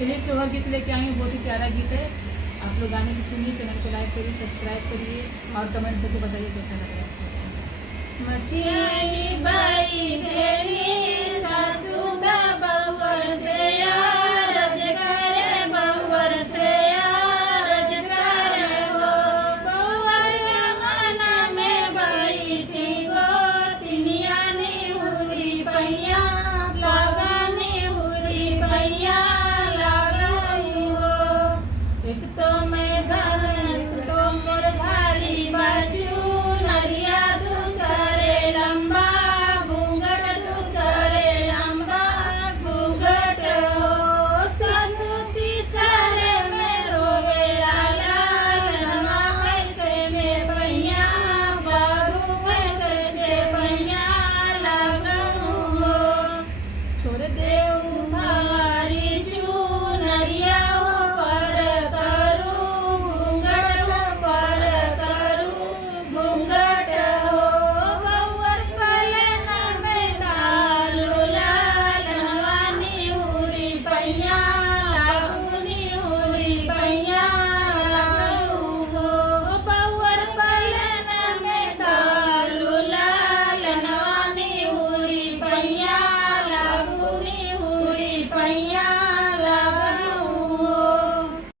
चलिए सुबह गीत लेके आई हूँ, बहुत ही प्यारा गीत है। आप लोग गाने की सुनिए, चैनल को लाइक करिए, सब्सक्राइब करिए और कमेंट करके बताइए कैसा लगा। मचियाई बाई ढेरी सासु